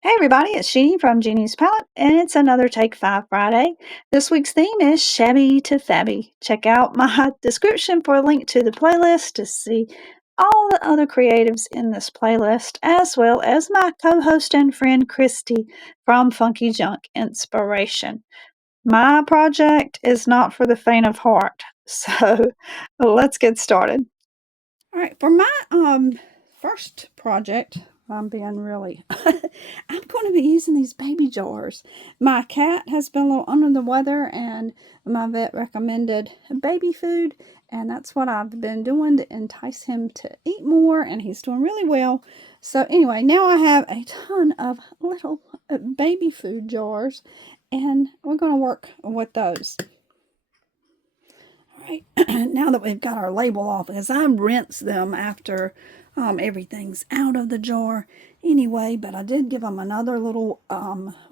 Hey everybody, it's Jeannie from Jeannie's Palette, and it's another Take 5 Friday. This week's theme is Shabby to Fabby. Check out my description for a link to the playlist to see all the other creatives in this playlist, as well as my co-host and friend Christy from Funky Junk Inspiration. My project is not for the faint of heart, so let's get started. All right, for my first project, I'm being really I'm going to be using these baby jars. My cat has been a little under the weather and my vet recommended baby food, and that's what I've been doing to entice him to eat more, and he's doing really well. So anyway, now I have a ton of little baby food jars, and we're going to work with those. Right. Now that we've got our label off, because I rinse them after everything's out of the jar anyway, but I did give them another little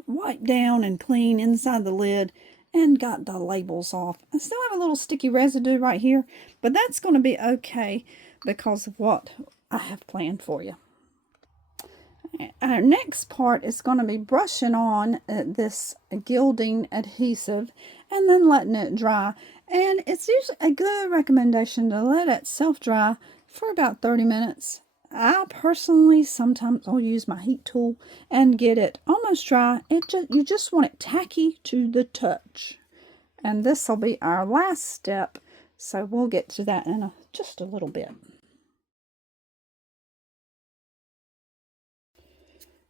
wipe down and clean inside the lid and got the labels off. I still have a little sticky residue right here, but that's going to be okay because of what I have planned for you. Our next part is going to be brushing on this gilding adhesive and then letting it dry. And it's usually a good recommendation to let it self-dry for about 30 minutes. I personally sometimes will use my heat tool and get it almost dry. You just want it tacky to the touch. And this will be our last step, so we'll get to that in just a little bit.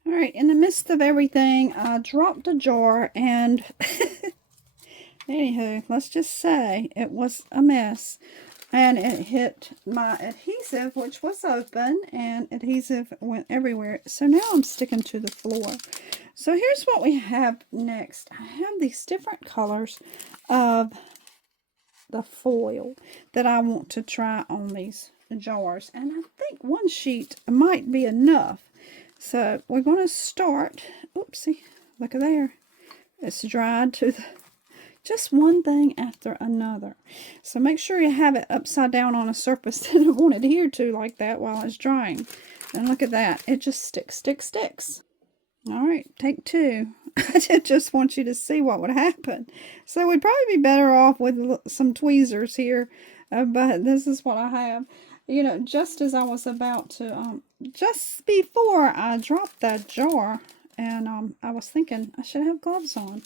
All right, in the midst of everything, I dropped a jar, and anywho, let's just say it was a mess. And it hit my adhesive, which was open, and adhesive went everywhere. So now I'm sticking to the floor. So here's what we have next. I have these different colors of the foil that I want to try on these jars. And I think one sheet might be enough. So we're going to start, oopsie, look at there. It's dried to just one thing after another. So make sure you have it upside down on a surface that you won't adhere to like that while it's drying. And look at that. It just sticks. All right, take two. I just want you to see what would happen. So we'd probably be better off with some tweezers here. But this is what I have. You know, just as I was about to, just before I dropped that jar, and I was thinking I should have gloves on.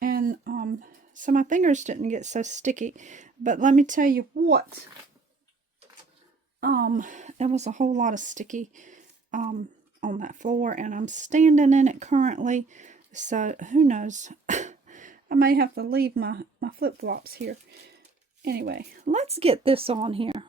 And so my fingers didn't get so sticky. But let me tell you what, there was a whole lot of sticky on that floor, and I'm standing in it currently. So who knows? I may have to leave my flip-flops here. Anyway, let's get this on here.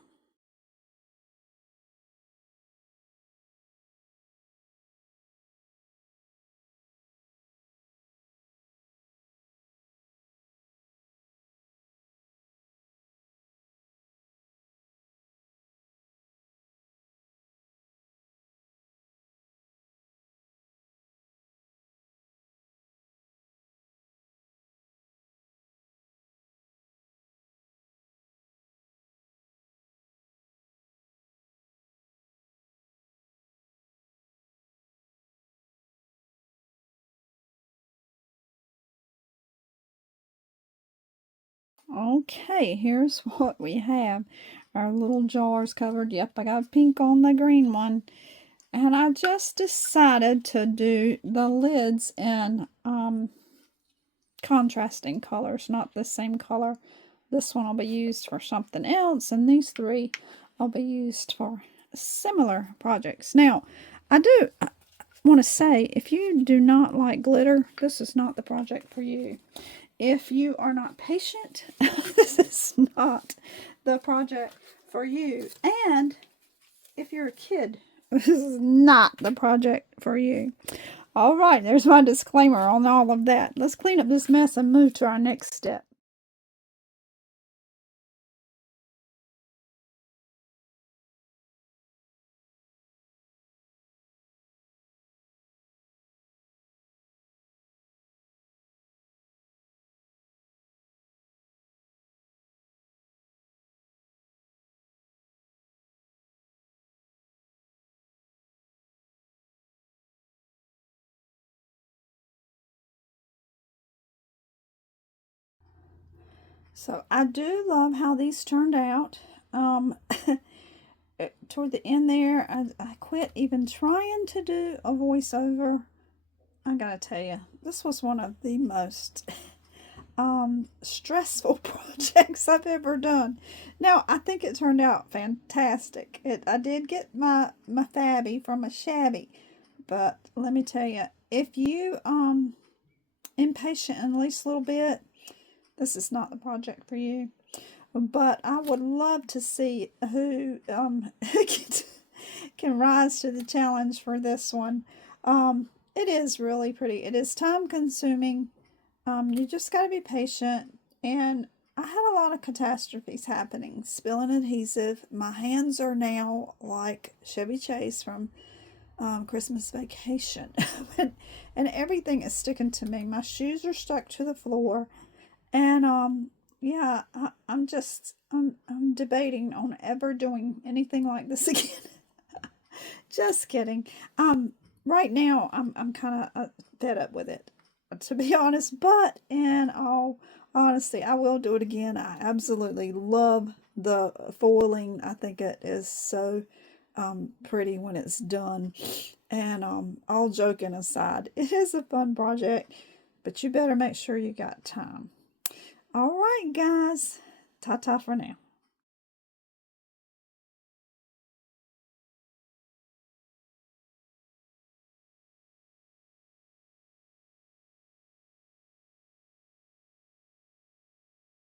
Okay, here's what we have. Our little jars covered. Yep, I got pink on the green one. And I just decided to do the lids in contrasting colors, not the same color. This one will be used for something else, and these three will be used for similar projects. Now, I do want to say, if you do not like glitter, this is not the project for you. If you are not patient, this is not the project for you. And if you're a kid, this is not the project for you. All right, there's my disclaimer on all of that. Let's clean up this mess and move to our next step. So I do love how these turned out. Um, Toward the end there, I quit even trying to do a voiceover. I gotta tell you, this was one of the most stressful projects I've ever done. Now I think it turned out fantastic. I did get my Fabby from a Shabby, but let me tell you, if you impatient in the least little bit, this is not the project for you. But I would love to see who can rise to the challenge for this one. It is really pretty. It is time consuming. You just got to be patient. And I had a lot of catastrophes happening, spilling adhesive. My hands are now like Chevy Chase from Christmas Vacation, and everything is sticking to me. My shoes are stuck to the floor, and yeah, I'm debating on ever doing anything like this again. Just kidding. Right now I'm kind of fed up with it, to be honest. But in all honesty, I will do it again. I absolutely love the foiling. I think it is so pretty when it's done. And all joking aside, it is a fun project, but you better make sure you got time. All right, guys. Ta ta for now.